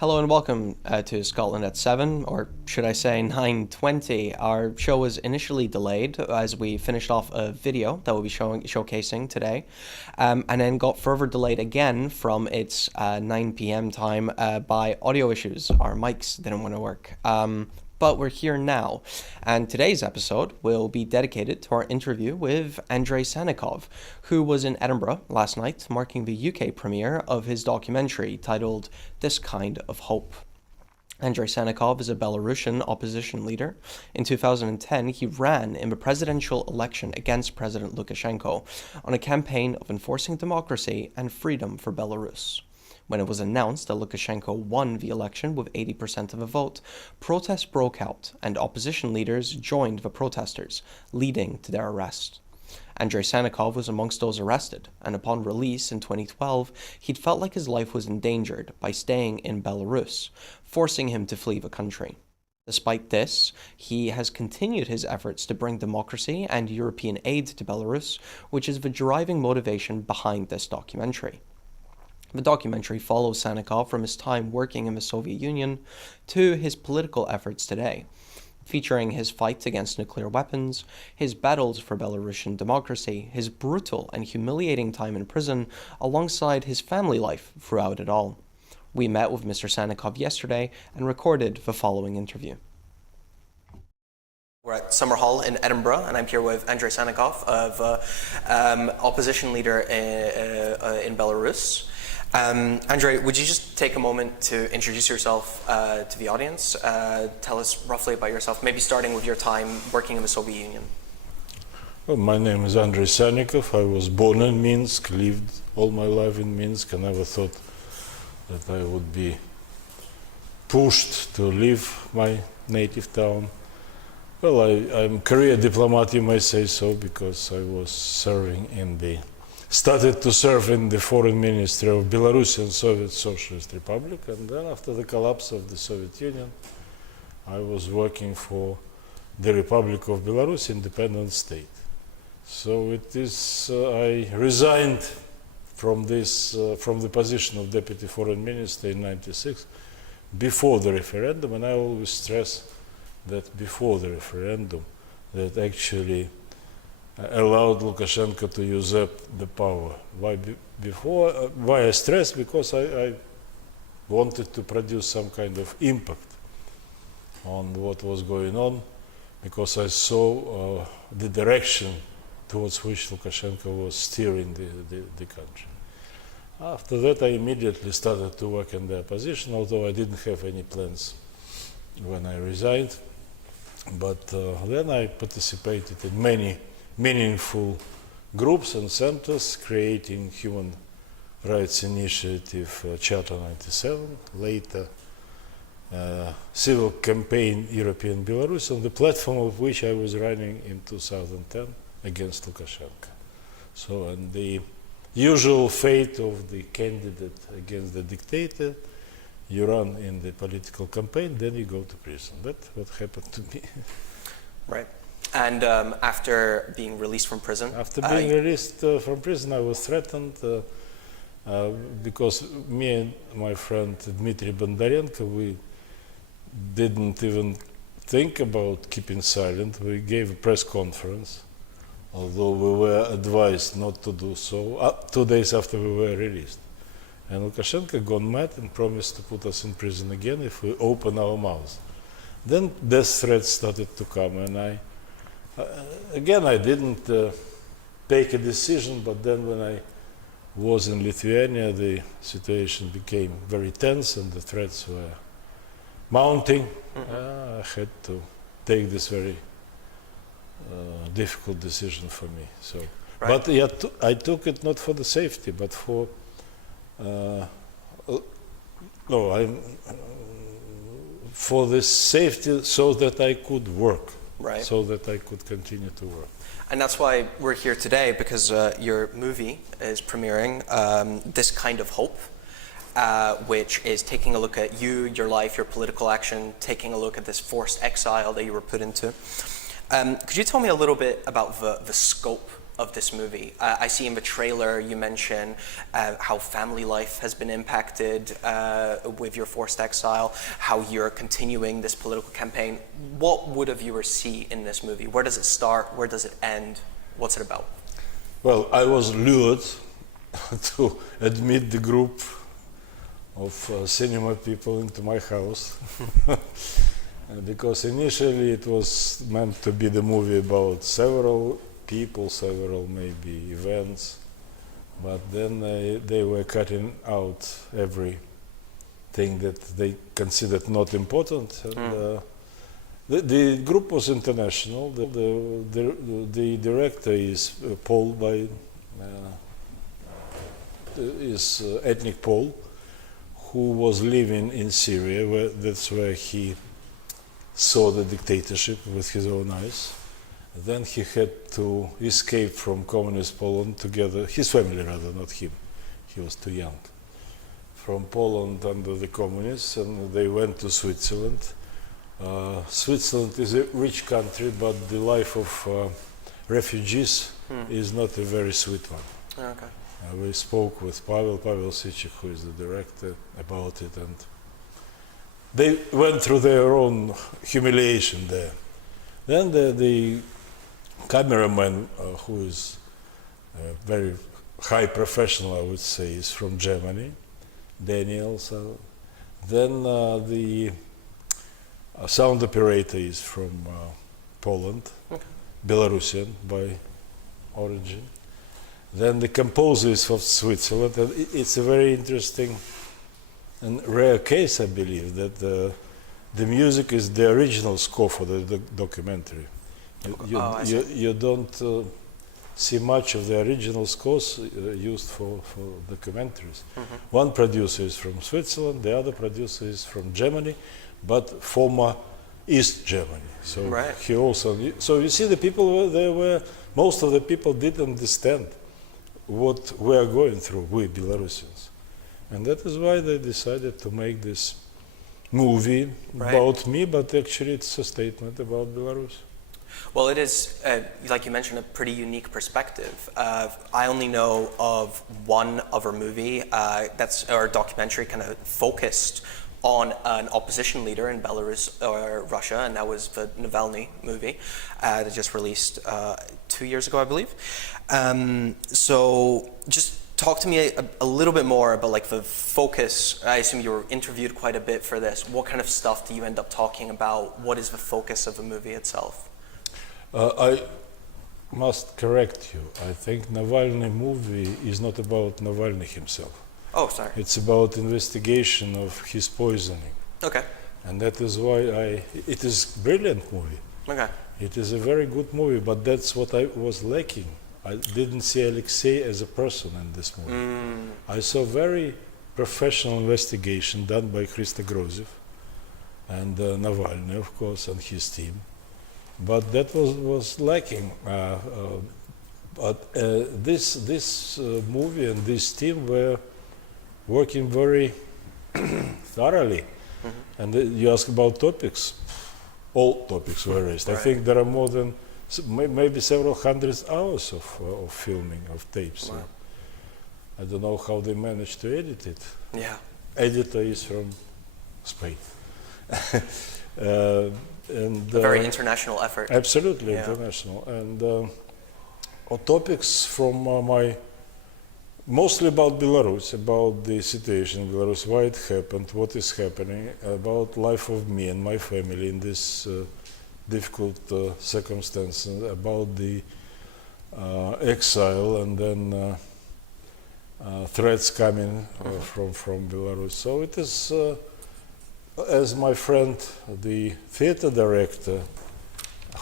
Hello and welcome to Scotland at 7, or should I say 9:20. Our show was initially delayed as we finished off a video that we'll be showcasing today, and then got further delayed again from its 9 p.m. time by audio issues. Our mics didn't want to work. But we're here now, and today's episode will be dedicated to our interview with Andrei Sannikov, who was in Edinburgh last night, marking the UK premiere of his documentary titled This Kind of Hope. Andrei Sannikov is a Belarusian opposition leader. In 2010, he ran in the presidential election against President Lukashenko on a campaign of enforcing democracy and freedom for Belarus. When it was announced that Lukashenko won the election with 80% of the vote, protests broke out and opposition leaders joined the protesters, leading to their arrest. Andrei Sannikov was amongst those arrested, and upon release in 2012, he'd felt like his life was endangered by staying in Belarus, forcing him to flee the country. Despite this, he has continued his efforts to bring democracy and European aid to Belarus, which is the driving motivation behind this documentary. The documentary follows Sannikov from his time working in the Soviet Union to his political efforts today, featuring his fight against nuclear weapons, his battles for Belarusian democracy, his brutal and humiliating time in prison, alongside his family life throughout it all. We met with Mr. Sannikov yesterday and recorded the following interview. We're at Summer Hall in Edinburgh, and I'm here with Andrei Sannikov, opposition leader in Belarus. Andrei, would you just take a moment to introduce yourself to the audience? Tell us roughly about yourself, maybe starting with your time working in the Soviet Union. Well, my name is Andrei Sannikov. I was born in Minsk, lived all my life in Minsk. I never thought that I would be pushed to leave my native town. Well, I'm career diplomat, you might say so, because I was started to serve in the foreign ministry of Belarusian Soviet Socialist Republic, and then after the collapse of the Soviet Union, I was working for the Republic of Belarus, independent state. So it is, I resigned from the position of Deputy Foreign Minister in '96, before the referendum, and I always stress that before the referendum, that actually allowed Lukashenko to usurp the power. Why I stress? Because I wanted to produce some kind of impact on what was going on, because I saw the direction towards which Lukashenko was steering the country. After that, I immediately started to work in the opposition, although I didn't have any plans when I resigned. But then I participated in many meaningful groups and centers, creating human rights initiative Charter 97, later civil campaign European Belarus, on the platform of which I was running in 2010 against Lukashenko. So, and the usual fate of the candidate against the dictator, you run in the political campaign, then you go to prison. That's what happened to me. Right. And after being released from prison? After being released from prison, I was threatened because me and my friend Dmitry Bondarenko, we didn't even think about keeping silent. We gave a press conference, although we were advised not to do so, 2 days after we were released. And Lukashenko gone mad and promised to put us in prison again if we open our mouths. Then death threats started to come, and I didn't take a decision, but then when I was in Lithuania, the situation became very tense and the threats were mounting. I had to take this very difficult decision for me. So, right. But yet I took it not for the safety, but for for the safety, so that I could work. Right. So that I could continue to work. And that's why we're here today, because your movie is premiering, This Kind of Hope, which is taking a look at you, your life, your political action, taking a look at this forced exile that you were put into. Could you tell me a little bit about the scope of this movie. I see in the trailer you mention how family life has been impacted with your forced exile, how you're continuing this political campaign. What would a viewer see in this movie? Where does it start? Where does it end? What's it about? Well, I was lured to admit the group of cinema people into my house because initially it was meant to be the movie about several people, several maybe events, but then they were cutting out everything that they considered not important. And, the group was international. The director is Pole is ethnic Pole, who was living in Syria. That's where he saw the dictatorship with his own eyes. Then he had to escape from communist Poland together, his family rather, not him. He was too young. From Poland under the communists, and they went to Switzerland. Switzerland is a rich country, but the life of refugees is not a very sweet one. Okay. We spoke with Pavel Sichik, who is the director, about it, and they went through their own humiliation there. Then the cameraman, who is a very high professional, I would say, is from Germany, Daniel. So then the sound operator is from Poland, okay. Belarusian by origin. Then the composer is from Switzerland, and it's a very interesting and rare case, I believe, that the music is the original score for the documentary. You don't see much of the original scores used for documentaries. One producer is from Switzerland, the other producer is from Germany, but former East Germany. So right. He also. So you see, the people there were. Most of the people didn't understand what we are going through, we Belarusians, and that is why they decided to make this movie right. about me. But actually, it's a statement about Belarus. Well, it is, like you mentioned, a pretty unique perspective. I only know of one other movie or documentary kind of focused on an opposition leader in Belarus or Russia, and that was the Navalny movie that just released 2 years ago, I believe. So just talk to me a little bit more about like the focus. I assume you were interviewed quite a bit for this. What kind of stuff do you end up talking about? What is the focus of the movie itself? I must correct you. I think Navalny movie is not about Navalny himself. Oh, sorry. It's about investigation of his poisoning. Okay. And that is why it is a brilliant movie. Okay. It is a very good movie, but that's what I was lacking. I didn't see Alexei as a person in this movie. I saw very professional investigation done by Christo Groziev and Navalny, of course, and his team. But that was lacking. But this movie and this team were working very thoroughly. And you ask about topics. All topics were raised. Right. I think there are more than maybe several hundred hours of filming, of tapes. Wow. I don't know how they managed to edit it. Yeah. Editor is from Spain. And, a very international effort. Absolutely international. And topics from mostly about Belarus, about the situation in Belarus, why it happened, what is happening, about life of me and my family in this difficult circumstances, about the exile and then threats coming from Belarus. So it is, as my friend, the theater director,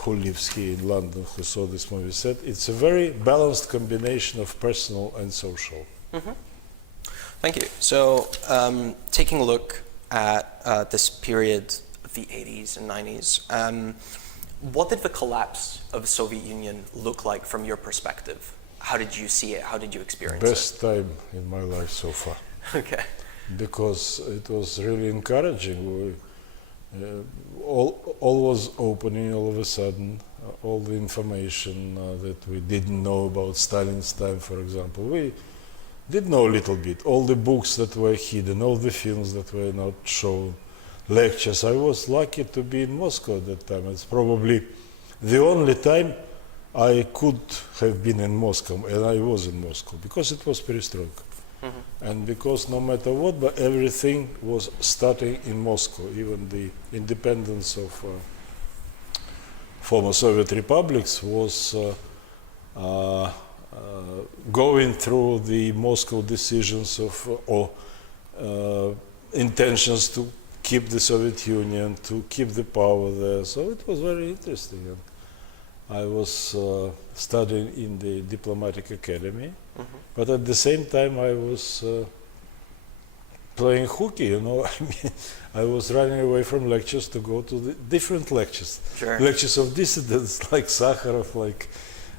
who lives here in London, who saw this movie, said, it's a very balanced combination of personal and social. Thank you. So, taking a look at this period of the 80s and 90s, what did the collapse of the Soviet Union look like from your perspective? How did you see it? How did you experience it? Best time in my life so far. Okay. Because it was really encouraging. All was opening all of a sudden. all the information that we didn't know about Stalin's time, for example. We did know a little bit. All the books that were hidden, all the films that were not shown, lectures. I was lucky to be in Moscow at that time. It's probably the only time I could have been in Moscow, and I was in Moscow, because it was perestroika. And because no matter what, but everything was starting in Moscow, even the independence of former Soviet republics was going through the Moscow decisions of or intentions to keep the Soviet Union, to keep the power there. So it was very interesting. And I was studying in the diplomatic academy, but at the same time I was playing hooky, you know. I mean, I was running away from lectures to go to the different lectures. Sure. Lectures of dissidents like Sakharov, like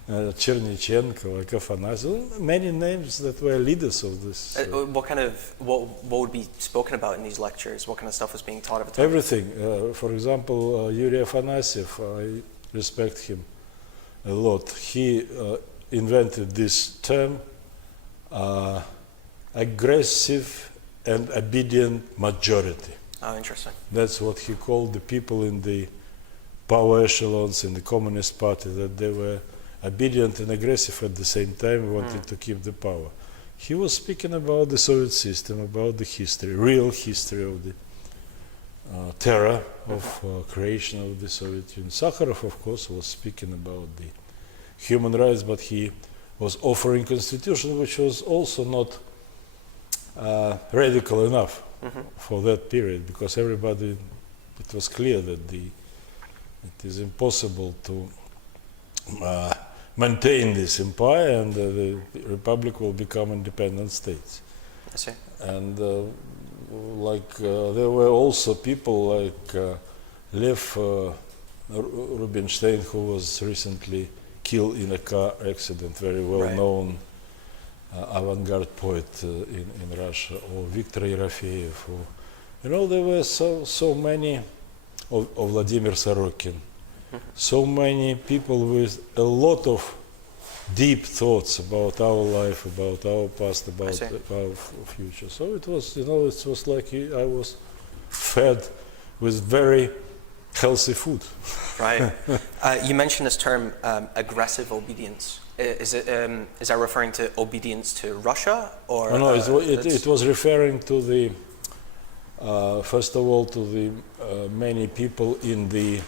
Chernychenko, like Afanasyev, many names that were leaders of this. What would be spoken about in these lectures? What kind of stuff was being taught at the time? Everything. For example, Yuri Afanasyev, I respect him a lot. He invented this term, aggressive and obedient majority. Oh, interesting. That's what he called the people in the power echelons in the Communist Party, that they were obedient and aggressive at the same time, wanted to keep the power. He was speaking about the Soviet system, about the history, real history of the terror of creation of the Soviet Union. Sakharov, of course, was speaking about the human rights, but he was offering constitution which was also not radical enough for that period, because everybody, it was clear that it is impossible to maintain this empire, and the republic will become independent states. I see. And there were also people like Lev Rubinstein, who was recently killed in a car accident, very well-known avant-garde poet in Russia, or Viktor Yerofeyev, or, you know, there were so many, or Vladimir Sorokin, so many people with a lot of deep thoughts about our life, about our past, about our future. So it was, you know, it was like I was fed with very healthy food. Right. You mentioned this term, aggressive obedience. Is that referring to obedience to Russia, or? No, it was referring to the, first of all, to the many people in the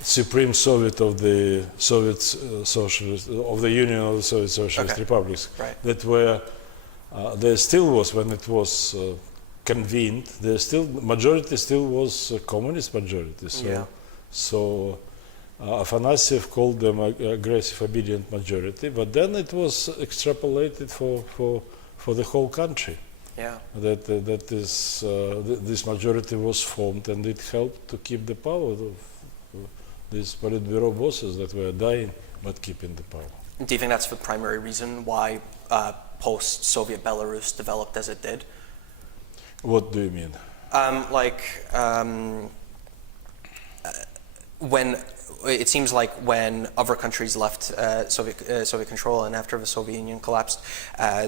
Supreme Soviet of the Soviet Socialist, of the Union of the Soviet Socialist Republics, that were, there still was, when it was convened, there still, majority still was a communist majority. So Afanasyev called them aggressive, obedient majority, but then it was extrapolated for the whole country. Yeah. That is, this majority was formed, and it helped to keep the power of these Politburo bosses that were dying but keeping the power. Do you think that's the primary reason why post-Soviet Belarus developed as it did? What do you mean? When it seems like when other countries left Soviet control, and after the Soviet Union collapsed,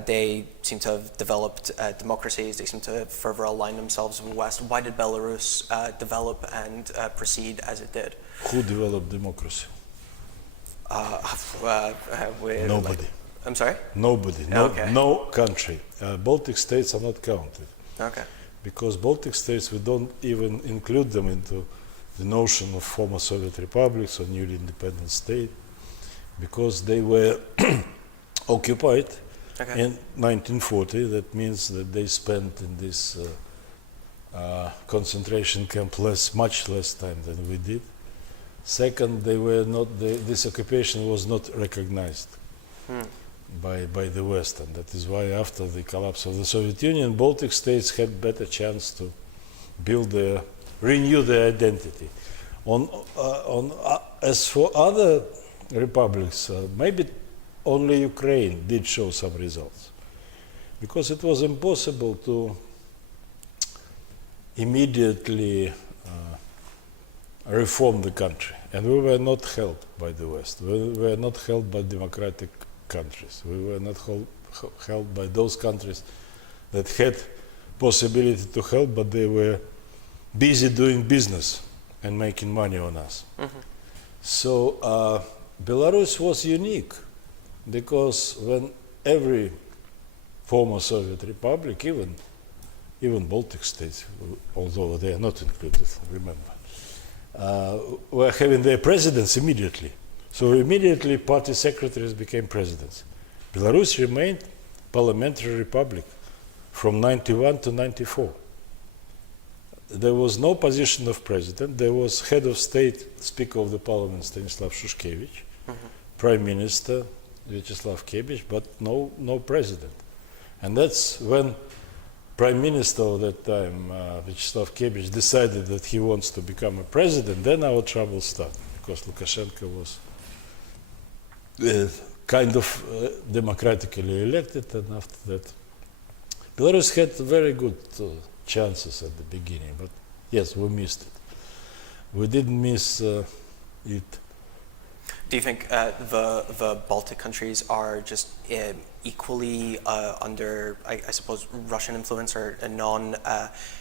they seem to have developed democracies. They seem to further align themselves with the West. Why did Belarus develop and proceed as it did? Who developed democracy? Nobody. I'm sorry? Nobody. No country. Baltic states are not counted. Okay. Because Baltic states, we don't even include them into the notion of former Soviet republics or newly independent state, because they were occupied in 1940. That means that they spent in this concentration camp much less time than we did. Second, they were not. This occupation was not recognized by the West, and that is why after the collapse of the Soviet Union, Baltic states had better chance to renew their identity. As for other republics, maybe only Ukraine did show some results, because it was impossible to immediately reform the country. And we were not helped by the West. We were not helped by democratic countries. We were not helped by those countries that had possibility to help, but they were busy doing business and making money on us. So Belarus was unique because when every former Soviet republic, even Baltic states, although they are not included, remember, were having their presidents immediately. So immediately party secretaries became presidents. Belarus remained parliamentary republic from 91 to 94. There was no position of president. There was head of state, Speaker of the Parliament, Stanislav Shushkevich, Prime Minister, Vyacheslav Kebich, but no president. And that's when Prime Minister of that time, Vyacheslav Kebich, decided that he wants to become a president. Then our trouble started, because Lukashenko was kind of democratically elected, and after that, Belarus had very good chances at the beginning, but yes, we missed it. We didn't miss it. Do you think the Baltic countries are just equally under, I suppose, Russian influence or a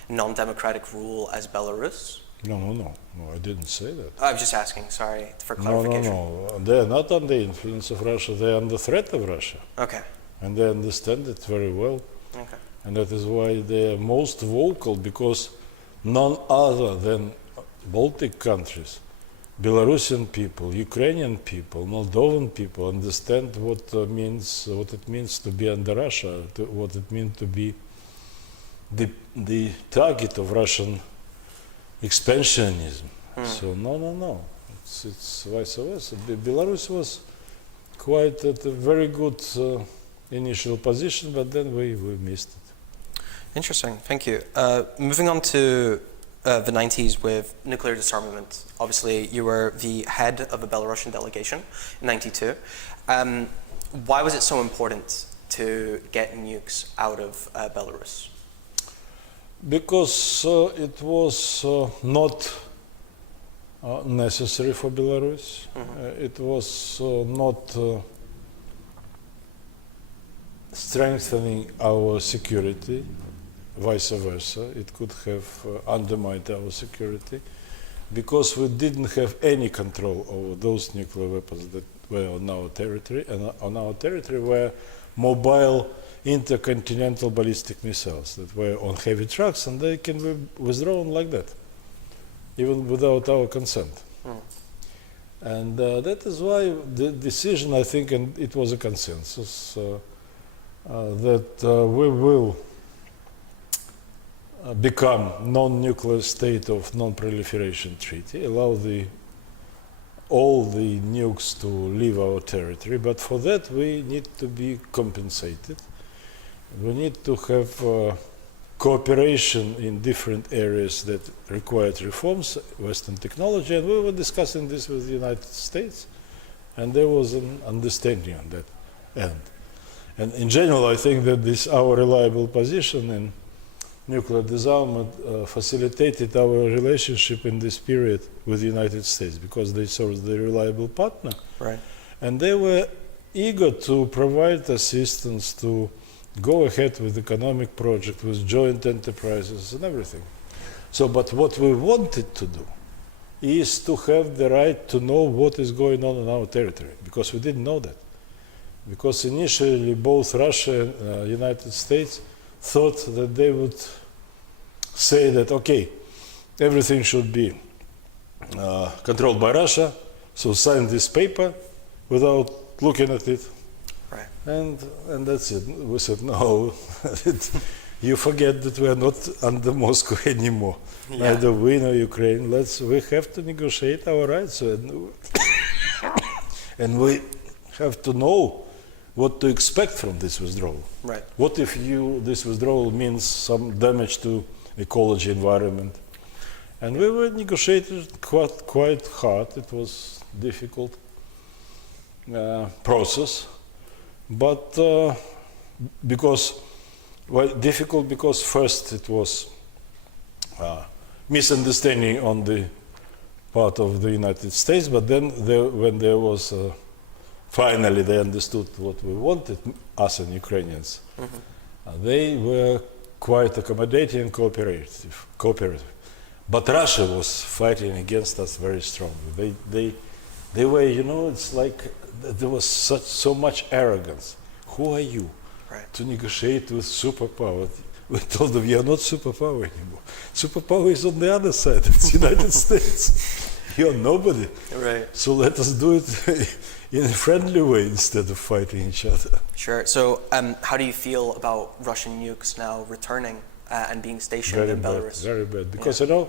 non-democratic rule as Belarus? No, I didn't say that. I was just asking, sorry, for clarification. No, they're not under the influence of Russia, they're under threat of Russia. Okay. And they understand it very well. Okay. And that is why they are most vocal, because none other than Baltic countries, Belarusian people, Ukrainian people, Moldovan people understand what it means to be under Russia, what it means to be the target of Russian expansionism. So no, it's vice versa. Belarus was quite at a very good initial position, but then we missed it. Interesting, thank you. Moving on to the 90s with nuclear disarmament. Obviously, you were the head of a Belarusian delegation in 92. Why was it so important to get nukes out of Belarus? Because it was not necessary for Belarus. It was not strengthening our security. Vice versa, it could have undermined our security, because we didn't have any control over those nuclear weapons that were on our territory, and on our territory were mobile intercontinental ballistic missiles that were on heavy trucks, and they can be withdrawn like that, even without our consent. And that is why the decision, I think, and it was a consensus, that we will become non-nuclear state of non-proliferation treaty, allow all the nukes to leave our territory, but for that we need to be compensated. We need to have cooperation in different areas that required reforms, Western technology, and we were discussing this with the United States, and there was an understanding on that end. And in general, I think that our reliable position in nuclear disarmament facilitated our relationship in this period with the United States, because they saw us the reliable partner. Right. And they were eager to provide assistance to go ahead with economic project, with joint enterprises and everything. So, but what we wanted to do is to have the right to know what is going on in our territory, because we didn't know that. Because initially both Russia and United States thought that they would say that, okay, everything should be controlled by Russia, so sign this paper without looking at it. Right. And that's it. We said, no, you forget that we are not under Moscow anymore. Yeah. Neither we nor Ukraine. We have to negotiate our rights. And we have to know what to expect from this withdrawal. Right. What if this withdrawal means some damage to ecology, environment? And we were negotiating quite hard. It was difficult process, but difficult because first it was misunderstanding on the part of the United States, but then when there was finally they understood what we wanted, us and Ukrainians, they were quite accommodating and cooperative. But Russia was fighting against us very strongly. They were, you know, it's like there was so much arrogance. Who are you to negotiate with superpower? We told them, you are not superpower anymore. Superpower is on the other side. It's the United States. You are nobody. Right. So let us do it in a friendly way instead of fighting each other. Sure. So how do you feel about Russian nukes now returning and being stationed in Belarus? Very bad. Because, you know,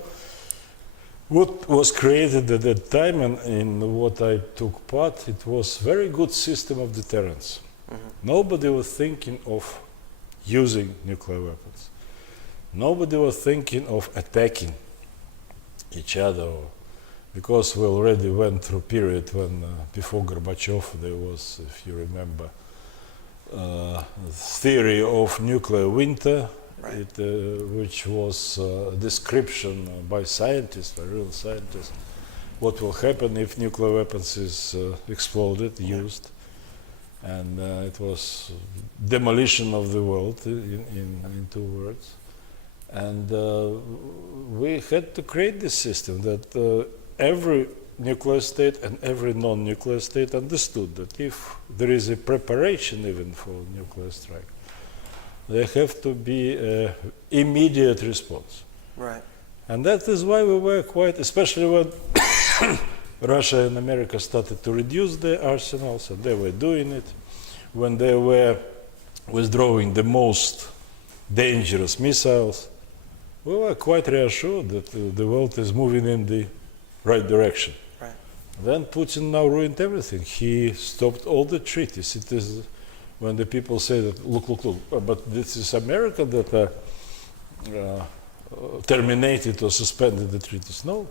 what was created at that time and in what I took part, it was very good system of deterrence. Nobody was thinking of using nuclear weapons. Nobody was thinking of attacking each other, because we already went through a period when before Gorbachev there was, if you remember, theory of nuclear winter, which was a description by scientists, by real scientists, what will happen if nuclear weapons is exploded, used. And it was demolition of the world in 2 words. And we had to create this system that every nuclear state and every non-nuclear state understood that if there is a preparation even for nuclear strike, there have to be an immediate response. Right. And that is why we were quite, especially when Russia and America started to reduce their arsenals, and they were doing it, when they were withdrawing the most dangerous missiles, we were quite reassured that the world is moving in the right direction. Right. Then Putin now ruined everything. He stopped all the treaties. It is when the people say that, look, but this is America that terminated or suspended the treaties. No.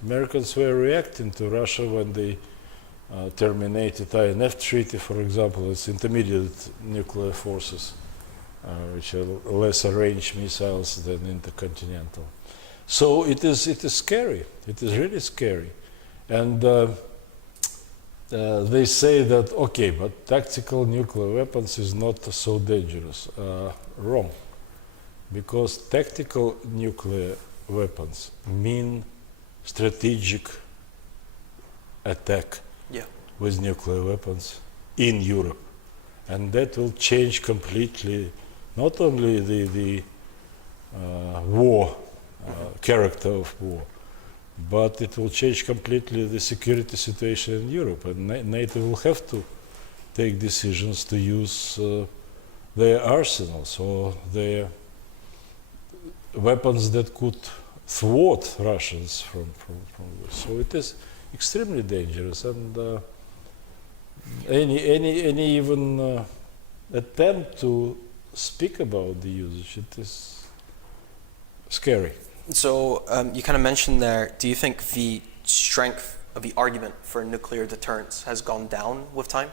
Americans were reacting to Russia when they terminated INF treaty, for example. It's intermediate nuclear forces, which are lesser range missiles than intercontinental. So it is scary. It is really scary. And they say that, okay, but tactical nuclear weapons is not so dangerous. Wrong. Because tactical nuclear weapons mean strategic attack with nuclear weapons in Europe. And that will change completely not only the war, character of war, but it will change completely the security situation in Europe. And NATO will have to take decisions to use their arsenals or their weapons that could thwart Russians from this. So it is extremely dangerous, and any even attempt to speak about the usage, it is scary. So you kind of mentioned there, do you think the strength of the argument for nuclear deterrence has gone down with time?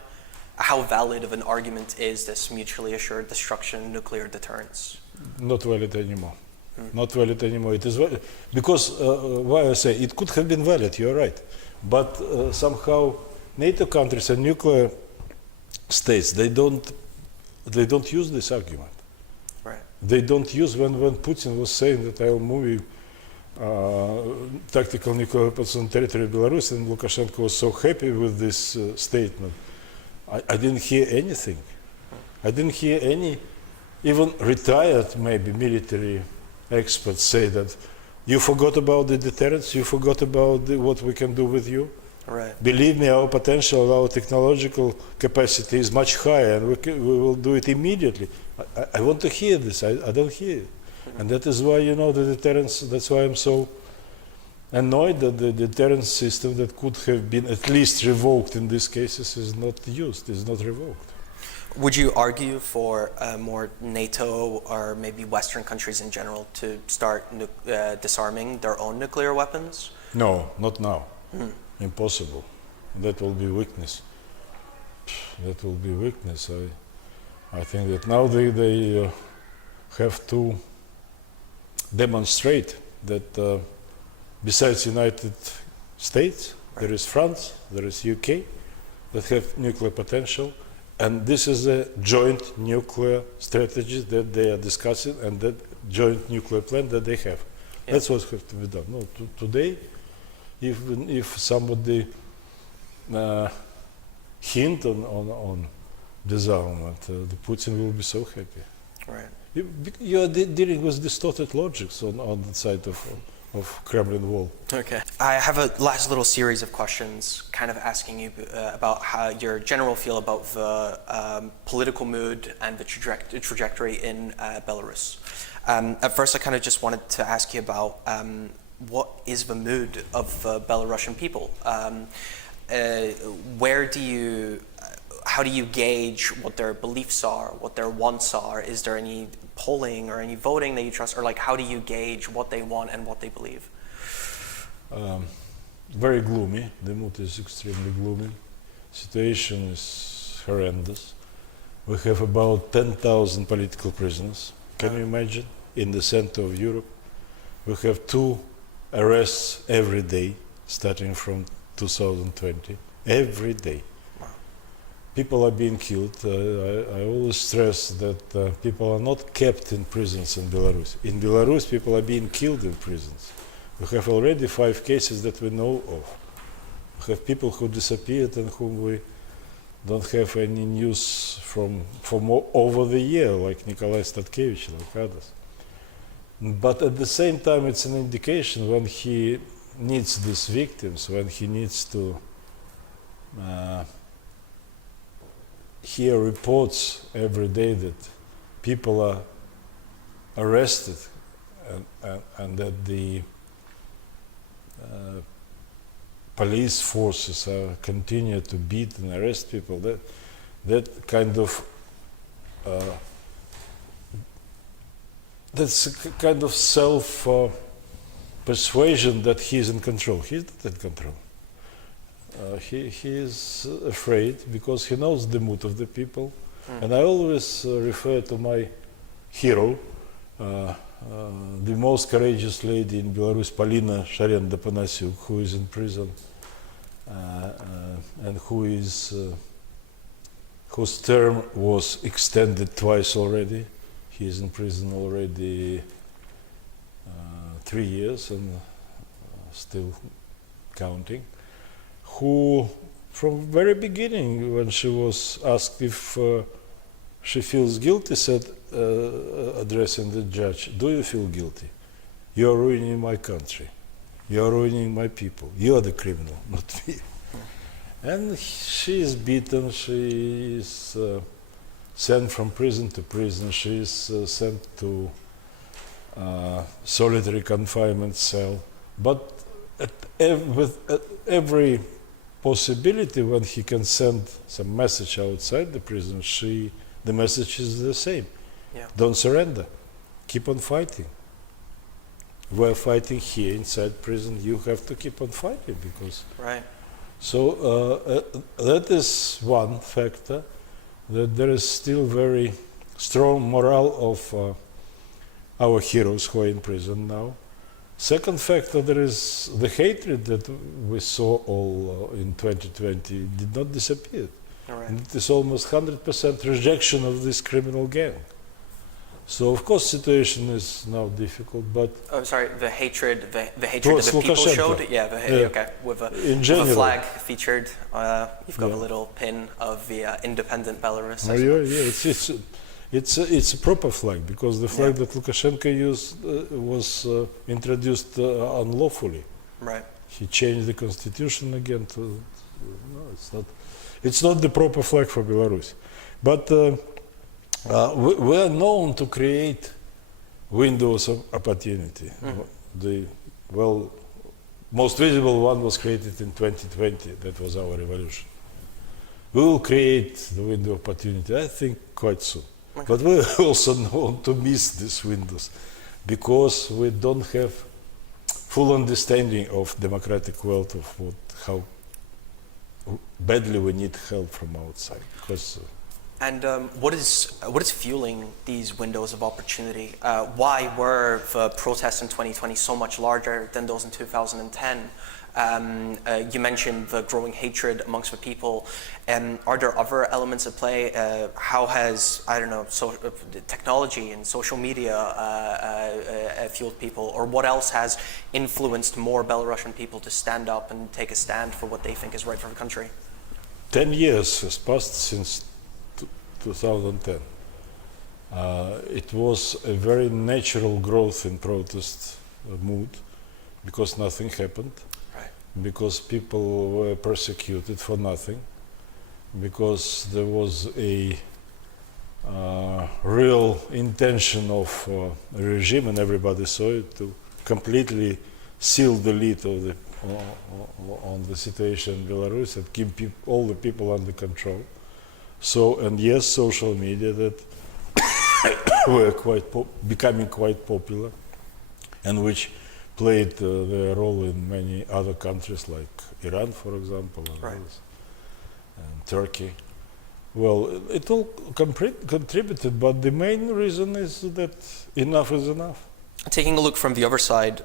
How valid of an argument is this mutually assured destruction nuclear deterrence? Not valid anymore. Not valid anymore. It is valid because why I say it could have been valid. You're right, but somehow NATO countries and nuclear states they don't use this argument. Right. They don't use when Putin was saying that I will move tactical nuclear weapons on territory of Belarus, and Lukashenko was so happy with this statement. I didn't hear anything. I didn't hear any, even retired maybe military experts say that you forgot about the deterrence, you forgot about what we can do with you. Right. Believe me, our potential, our technological capacity is much higher, and we will do it immediately. I want to hear this. I don't hear it. And that is why, the deterrence, that's why I'm so annoyed that the deterrence system that could have been at least revoked in these cases is not used, is not revoked. Would you argue for more NATO or maybe Western countries in general to start disarming their own nuclear weapons? No, not now. Impossible. That will be weakness. That will be weakness. I think that now they have to demonstrate that besides United states, there is France, there is UK that have nuclear potential, and this is a joint nuclear strategy that they are discussing and that joint nuclear plan that they have. Yeah. That's what has to be done. No, today, if somebody hint on disarmament, the Putin will be so happy. Right. You are dealing with distorted logics on the side of Kremlin wall. Okay. I have a last little series of questions kind of asking you about how your general feel about the political mood and the trajectory in Belarus. At first, I kind of just wanted to ask you about what is the mood of the Belarusian people? How do you gauge what their beliefs are, what their wants are? Is there any polling or any voting that you trust? Or like, how do you gauge what they want and what they believe? Very gloomy. The mood is extremely gloomy. Situation is horrendous. We have about 10,000 political prisoners. Can you imagine? In the center of Europe. We have 2 arrests every day, starting from 2020. Every day. People are being killed. I always stress that people are not kept in prisons in Belarus. In Belarus, people are being killed in prisons. We have already 5 cases that we know of. We have people who disappeared and whom we don't have any news from over the year, like Nikolai Statkevich, like others. But at the same time, it's an indication when he needs these victims, when he needs to hear reports every day that people are arrested and that the police forces continue to beat and arrest people. That kind of that's a kind of self persuasion that he's in control. He's not in control. He is afraid because he knows the mood of the people. And I always refer to my hero, the most courageous lady in Belarus, Polina Sharenda-Panasiuk, who is in prison and whose term was extended twice already. He is in prison already 3 years and still counting. Who, from very beginning, when she was asked if she feels guilty, said, addressing the judge, "Do you feel guilty? You are ruining my country. You are ruining my people. You are the criminal, not me." And she is beaten. She is sent from prison to prison. She is sent to solitary confinement cell. But with every possibility when he can send some message outside the prison, the message is the same. Yeah. Don't surrender. Keep on fighting. We're fighting here inside prison. You have to keep on fighting because. Right. So that is one factor, that there is still very strong morale of our heroes who are in prison now. Second factor, there is the hatred that we saw all in 2020 did not disappear. Right. And it is almost 100% rejection of this criminal gang. So of course situation is now difficult, but Oh, sorry. The hatred that the Towards people Lukashenko. showed. Yeah. Okay. With in a general. flag featured. You've got Yeah. a little pin of the independent Belarus. It's a proper flag, because the flag that Lukashenko used was introduced unlawfully. Right. He changed the constitution again to. No, it's not the proper flag for Belarus, but we are known to create windows of opportunity. The most visible one was created in 2020. That was our revolution. We will create the window of opportunity, I think, quite soon. Okay. But we are also known to miss these windows because we don't have full understanding of democratic world, of how badly we need help from outside. Because And what is fueling these windows of opportunity? Why were the protests in 2020 so much larger than those in 2010? You mentioned the growing hatred amongst the people. Are there other elements at play? How has, I don't know, technology and social media fueled people? Or what else has influenced more Belarusian people to stand up and take a stand for what they think is right for the country? 10 years has passed since 2010. It was a very natural growth in protest mood because nothing happened, Right. because people were persecuted for nothing, because there was a real intention of a regime, and everybody saw it, to completely seal the lid of the, on the situation in Belarus and keep all the people under control. So, and yes, social media that were becoming quite popular, and which played their role in many other countries like Iran, for example, and, Right. others, and Turkey. Well, it all contributed, but the main reason is that enough is enough. Taking a look from the other side,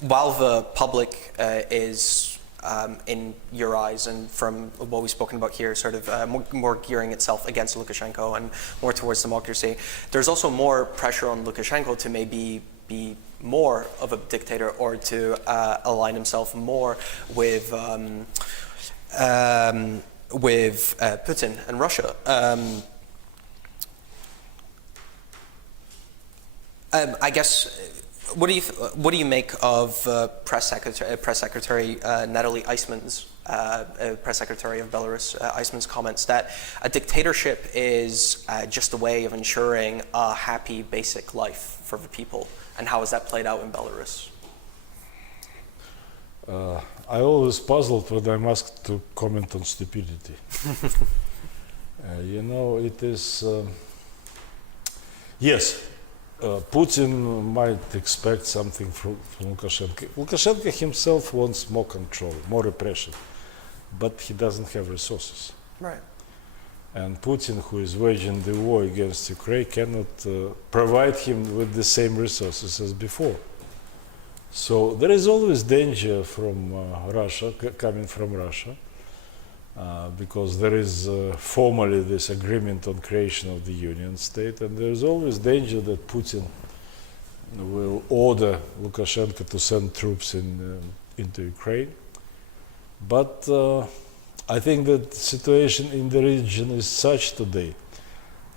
while the public is in your eyes, and from what we've spoken about here, sort of more gearing itself against Lukashenko and more towards democracy, there's also more pressure on Lukashenko to maybe be more of a dictator, or to align himself more with Putin and Russia. I guess, what do you make of Press Secretary Natalie Eisman's, Press Secretary of Belarus, Eisman's comments that a dictatorship is just a way of ensuring a happy, basic life for the people, and how has that played out in Belarus? I always puzzled when I'm asked to comment on stupidity. You know, it is yes. Putin might expect something from Lukashenko. Lukashenko himself wants more control, more repression, but he doesn't have resources. Right. And Putin, who is waging the war against Ukraine, cannot provide him with the same resources as before. So there is always danger from Russia, coming from Russia, because there is formally this agreement on creation of the Union state, and there is always danger that Putin will order Lukashenko to send troops into Ukraine. But I think that the situation in the region is such today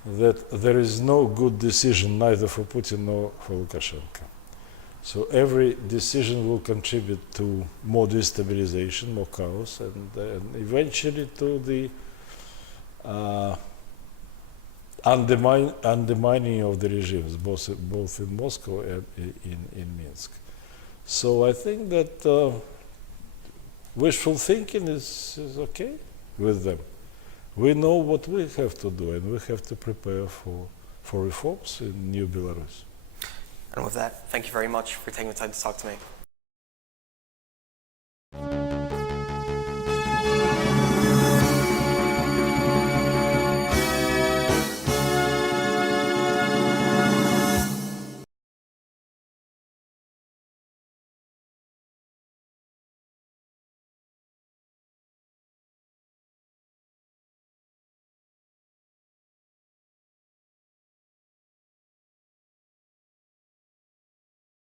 that there is no good decision neither for Putin nor for Lukashenko. So every decision will contribute to more destabilization, more chaos, and eventually to the undermining of the regimes, both in Moscow and in Minsk. So I think that wishful thinking is okay with them. We know what we have to do, and we have to prepare for reforms in New Belarus. And with that, thank you very much for taking the time to talk to me.